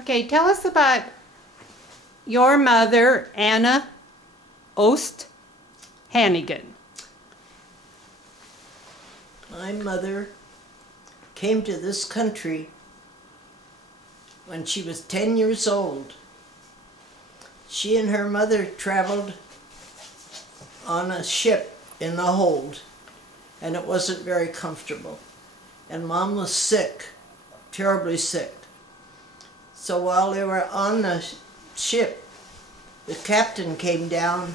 Okay, tell us about your mother, Anna Ost Hannegan. My mother came to this country when she was 10 years old. She and her mother traveled on a ship in the hold, and it wasn't very comfortable. And Mom was sick, terribly sick. So while they were on the ship, the captain came down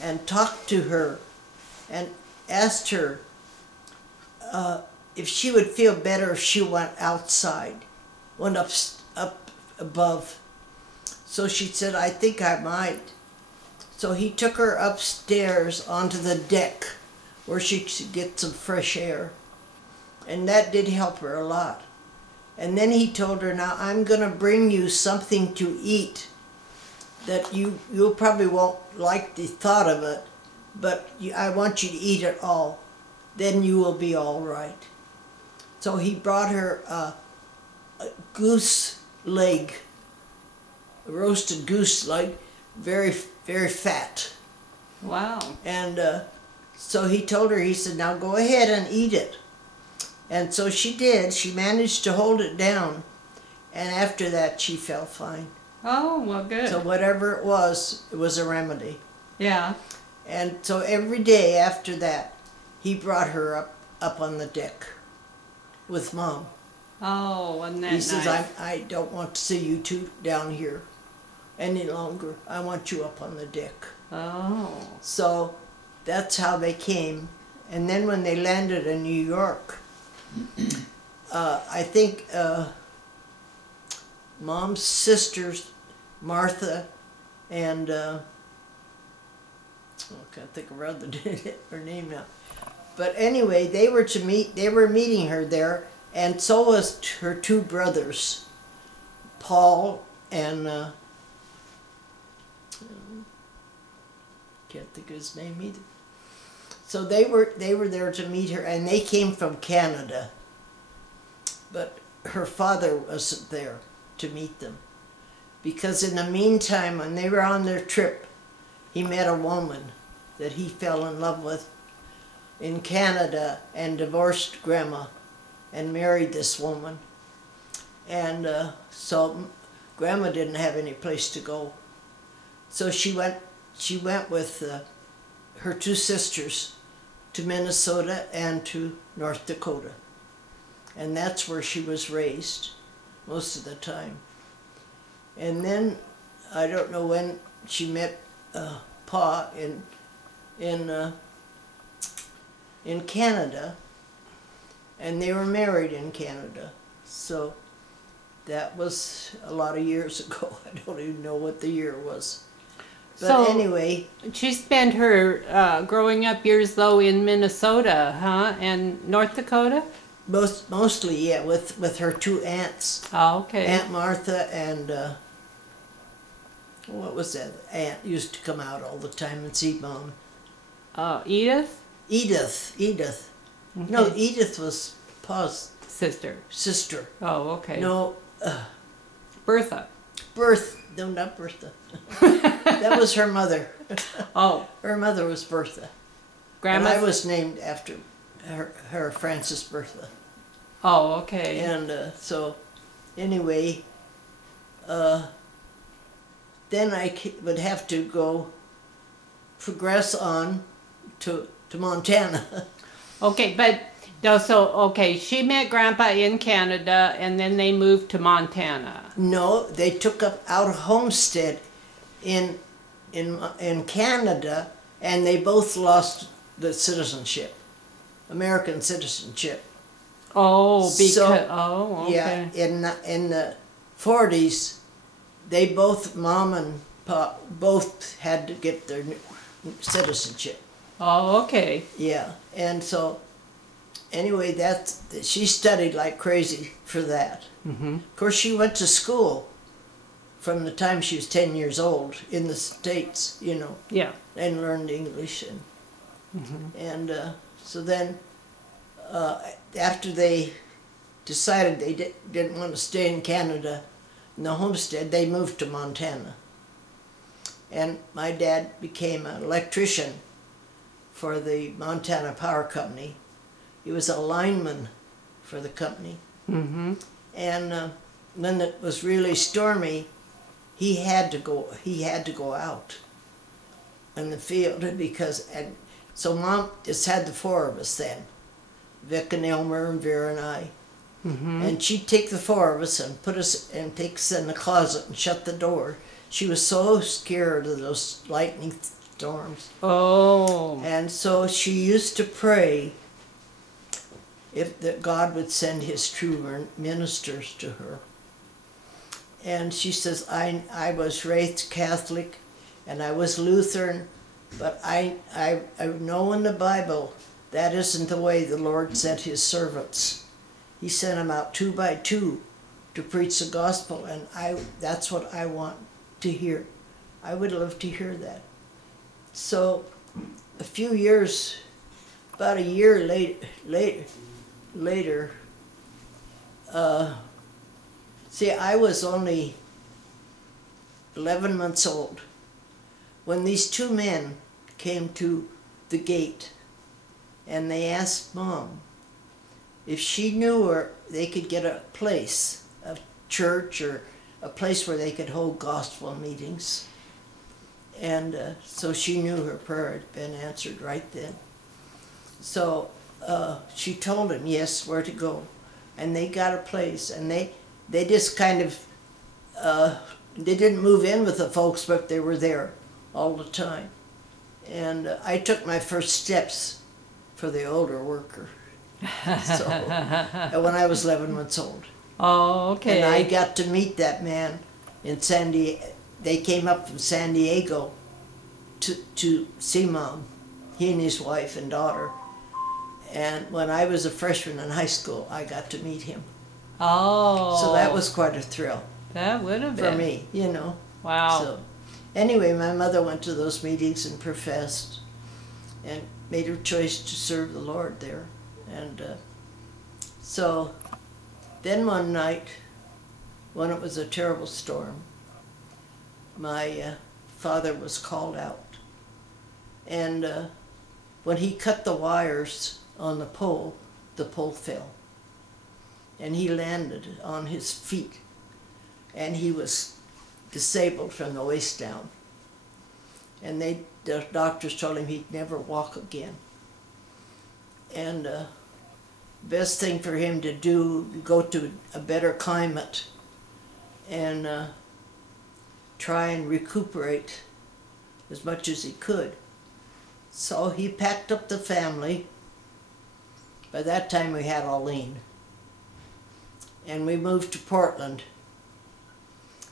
and talked to her and asked her if she would feel better if she went outside, went up above. So she said, I think I might. So he took her upstairs onto the deck where she could get some fresh air. And that did help her a lot. And then he told her, now I'm going to bring you something to eat that you probably won't like the thought of it, but I want you to eat it all. Then you will be all right. So he brought her a goose leg, a roasted goose leg, very, very fat. Wow. And so he told her, he said, now go ahead and eat it. And so she did. She managed to hold it down. And after that, she felt fine. Oh, well, good. So whatever it was a remedy. Yeah. And so every day after that, he brought her up on the deck with Mom. Oh, wasn't that nice? He says, I don't want to see you two down here any longer. I want you up on the deck. Oh. So that's how they came. And then when they landed in New York, I think Mom's sisters, Martha and, I can't think of her name now. But anyway, they were meeting her there, and so was her two brothers, Paul and, can't think of his name either. So they were there to meet her, and they came from Canada. But her father wasn't there to meet them. Because in the meantime, when they were on their trip, he met a woman that he fell in love with in Canada and divorced Grandma and married this woman. And so Grandma didn't have any place to go. So she went with her two sisters to Minnesota and to North Dakota. And that's where she was raised most of the time. And then, I don't know when she met Pa in Canada, and they were married in Canada. So that was a lot of years ago. I don't even know what the year was. But so, anyway. She spent her growing up years, though, in Minnesota, huh? And North Dakota? Mostly, yeah, with her two aunts. Oh, okay. Aunt Martha and, what was that aunt used to come out all the time and see Mom? Edith? Edith. Okay. No, Edith was Pa's sister. Oh, okay. No. Bertha. No, not Bertha. That was her mother. Oh. Her mother was Bertha. Grandma. And I was named after her Frances Bertha. Oh, okay. And so, anyway, then I would have to progress on to Montana. Okay, but okay, she met Grandpa in Canada, and then they moved to Montana. No, they took up out a homestead in Canada, and they both lost the citizenship, American citizenship. Oh, because okay. Yeah, in the 40s, they both, Mom and Pa, both had to get their citizenship. Oh, okay. Yeah, and so anyway, she studied like crazy for that. Mm-hmm. Of course, she went to school from the time she was 10 years old in the States, you know. Yeah. And learned English. And so then after they decided they didn't want to stay in Canada, in the homestead, they moved to Montana. And my dad became an electrician for the Montana Power Company. He was a lineman for the company. Mm-hmm. And when it was really stormy, he had to go out in the field so Mom just had the four of us then, Vic and Elmer and Vera and I. Mm-hmm. And she'd take the four of us and take us in the closet and shut the door. She was so scared of those lightning storms. Oh. And so she used to pray that God would send his true ministers to her. And she says, I was raised Catholic and I was Lutheran, but I know in the Bible that isn't the way the Lord sent his servants. He sent them out 2 by 2 to preach the gospel, and that's what I want to hear. I would love to hear that. So a few years, about a year later, see, I was only 11 months old when these 2 men came to the gate and they asked Mom if she knew where they could get a place, a church or a place where they could hold gospel meetings. And so she knew her prayer had been answered right then. So she told him, yes, where to go. And they got a place, and they just kind of, they didn't move in with the folks, but they were there all the time. And I took my first steps for the older worker. So when I was 11 months old. Oh, okay. And I got to meet that man in San Diego. They came up from San Diego to see Mom, he and his wife and daughter. And when I was a freshman in high school, I got to meet him. Oh. So that was quite a thrill. That would have been. For me, you know. Wow. So anyway, my mother went to those meetings and professed and made her choice to serve the Lord there. And so then one night, when it was a terrible storm, my father was called out. And when he cut the wires on the pole fell. And he landed on his feet. And he was disabled from the waist down. And the doctors told him he'd never walk again. And best thing for him to do, go to a better climate and try and recuperate as much as he could. So he packed up the family. By that time we had Lyon. And we moved to Portland.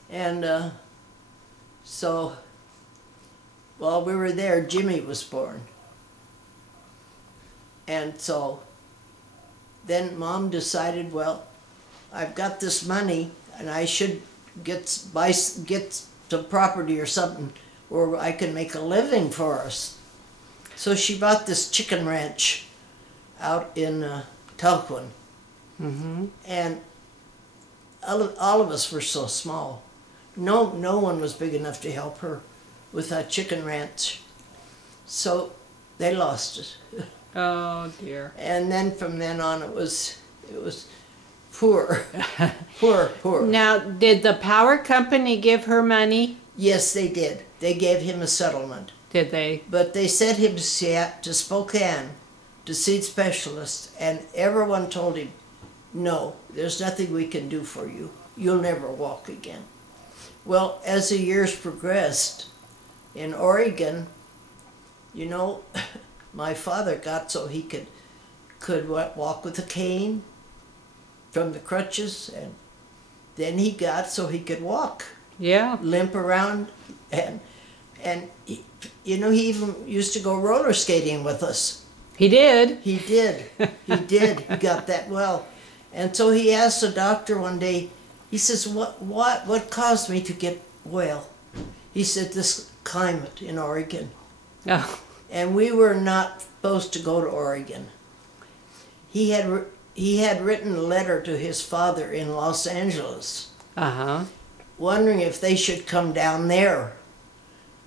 And so while we were there, Jimmy was born. And so then Mom decided, well, I've got this money and I should get some property or something where I can make a living for us. So she bought this chicken ranch out in Tulquin. Mm-hmm. And all of us were so small. No one was big enough to help her with that chicken ranch. So they lost it. Oh dear. And then from then on it was poor. poor. Now, did the power company give her money? Yes, they did. They gave him a settlement. Did they? But they sent him to Spokane to see specialists, and everyone told him, no, there's nothing we can do for you. You'll never walk again. Well, as the years progressed, in Oregon, you know, my father got so he could walk with a cane from the crutches, and then he got so he could walk. Yeah. Limp around, and he, you know, he even used to go roller skating with us. He did. He did. He did. He got that well. And so he asked the doctor one day, he says, what caused me to get well? He said, this climate in Oregon. Oh. And we were not supposed to go to Oregon. He had written a letter to his father in Los Angeles. Uh-huh. wondering if they should come down there.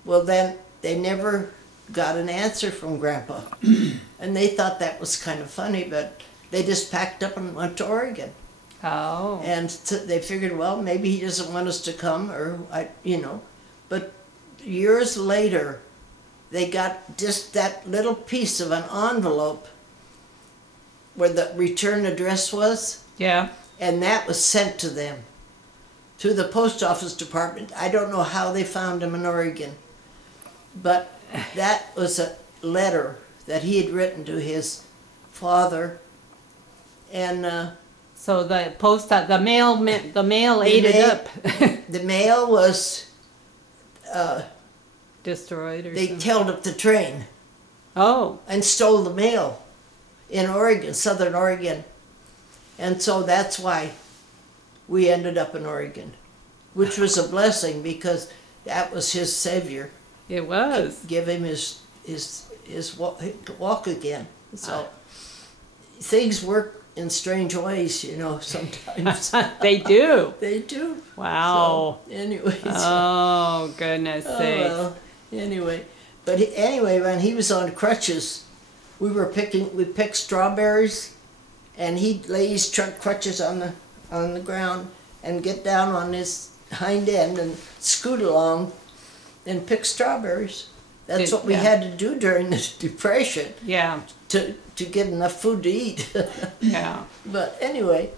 Well, then they never got an answer from Grandpa. And they thought that was kind of funny, but they just packed up and went to Oregon. Oh. And they figured, well, maybe he doesn't want us to come, or, you know. But years later, they got just that little piece of an envelope where the return address was. Yeah. And that was sent to them through the post office department. I don't know how they found him in Oregon, but that was a letter that he had written to his father. And so the mail ate it up. The mail was Destroyed or they something. held up the train Oh. and stole the mail in Oregon, Southern Oregon. And so that's why we ended up in Oregon, which was a blessing because that was his savior. It was. Give him his walk again. So things work in strange ways, you know, sometimes. They do. They do. Wow. So, anyways. Oh, goodness sakes. Well, anyway. But anyway, when he was on crutches, we picked strawberries, and he'd lay his crutches on the ground and get down on his hind end and scoot along and pick strawberries. That's what we had to do during the Depression. Yeah. To get enough food to eat. Yeah. But anyway,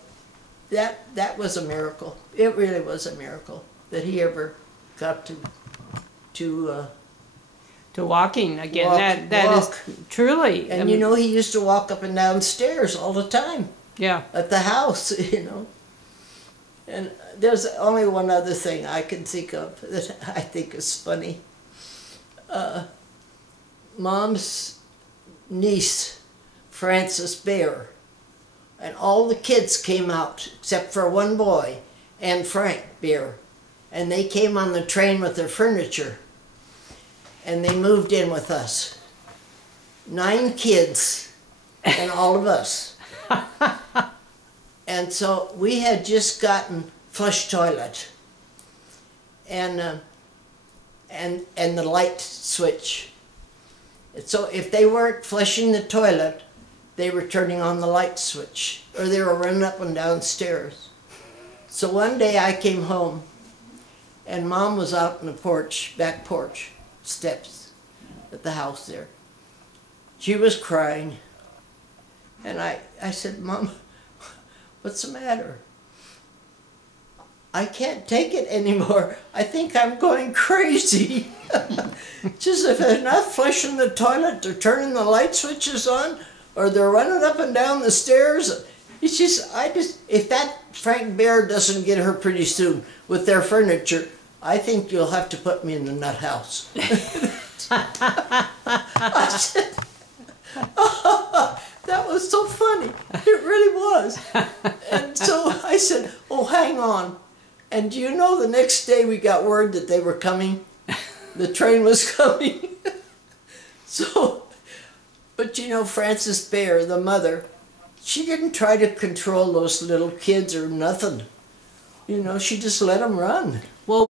that was a miracle. It really was a miracle that he ever got to walking again. Walk. That is truly. And you know, he used to walk up and down stairs all the time. Yeah. At the house, you know. And there's only one other thing I can think of that I think is funny. Mom's niece, Frances Bear, and all the kids came out except for one boy and Frank Bear, and they came on the train with their furniture, and they moved in with us. 9 kids and all of us. And so we had just gotten flush toilet and the light switch. So if they weren't flushing the toilet, they were turning on the light switch, or they were running up and down stairs. So one day I came home, and Mom was out in the porch, back porch, steps at the house there. She was crying, and I said, Mom, what's the matter? I can't take it anymore. I think I'm going crazy. Just if they're not flushing the toilet, they're turning the light switches on, or they're running up and down the stairs. It's just, if that Frank Bear doesn't get her pretty soon with their furniture, I think you'll have to put me in the nut house. I said, oh, that was so funny. It really was. And so I said, oh, hang on. And do you know the next day we got word that they were coming? The train was coming. So, but you know, Frances Bear, the mother, she didn't try to control those little kids or nothing. You know, she just let them run. Well,